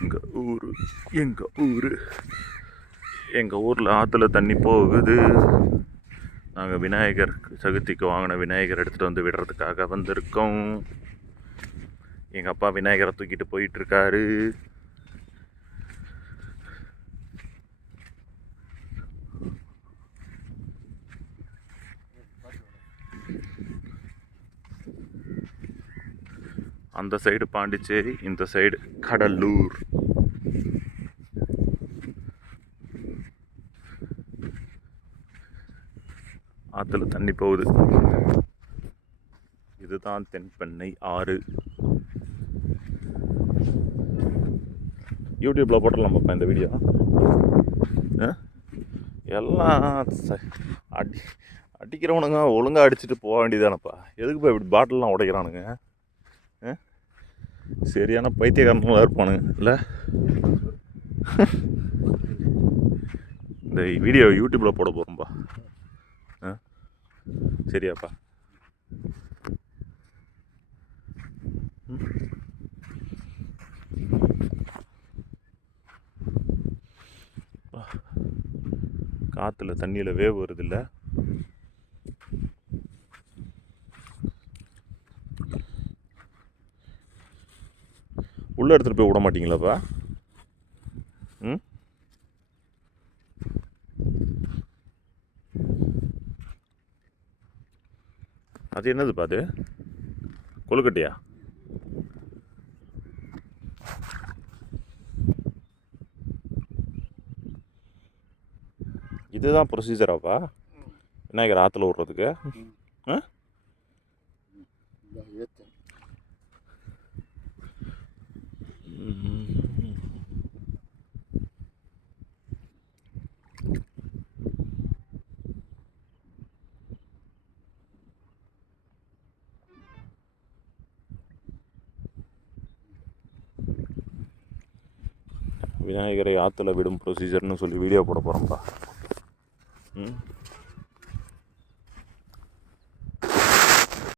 எங்கள் ஊர் எங்கள் ஊர். எங்கள் ஊரில் ஆற்றுல தண்ணி போகுது. நாங்கள் விநாயகர் சதுர்த்திக்கு வாங்கின விநாயகர் எடுத்துகிட்டு வந்து விடுறதுக்காக வந்திருக்கோம். எங்கள் அப்பா விநாயகரை தூக்கிட்டு போயிட்டுருக்காரு அந்த சைடு பாண்டிச்சேரி இந்த சைடு கடலூர். ஆற்றுல தண்ணி போகுது. இதுதான் தென்பெண்ணை ஆறு. யூடியூப்பில் போட்டலாமாப்பா இந்த வீடியோ ஆ? எல்லாம் ச- அடி அடிக்கிறவனுங்க ஒழுங்காக அடிச்சுட்டு போக வேண்டியதானப்பா எதுக்குப்பா இப்படி பாட்டில்லாம் உடைக்கிறானுங்க? சரியான பைத்தியக்காரனுங்களா இருப்பானுங்க இல்லை? இந்த வீடியோ யூடியூப்பில் போட போகிறோம்ப்பா ஆ? சரியாப்பா. காற்றுல தண்ணியில் வேவு வருதில்ல உள்ளே எடுத்துகிட்டு போய் விட மாட்டீங்களாப்பா ம்? அது என்னதுப்பா அது? கொழுக்கட்டையா? இதுதான் ப்ரொசீஜராப்பா விநாயகர் ஆற்றுல விட்றதுக்கு. ஆ? விநாயகரை ஆற்றுல விடும் ப்ரொசீஜர்னு சொல்லி வீடியோ போட போகிறோம்ப்பா ம்?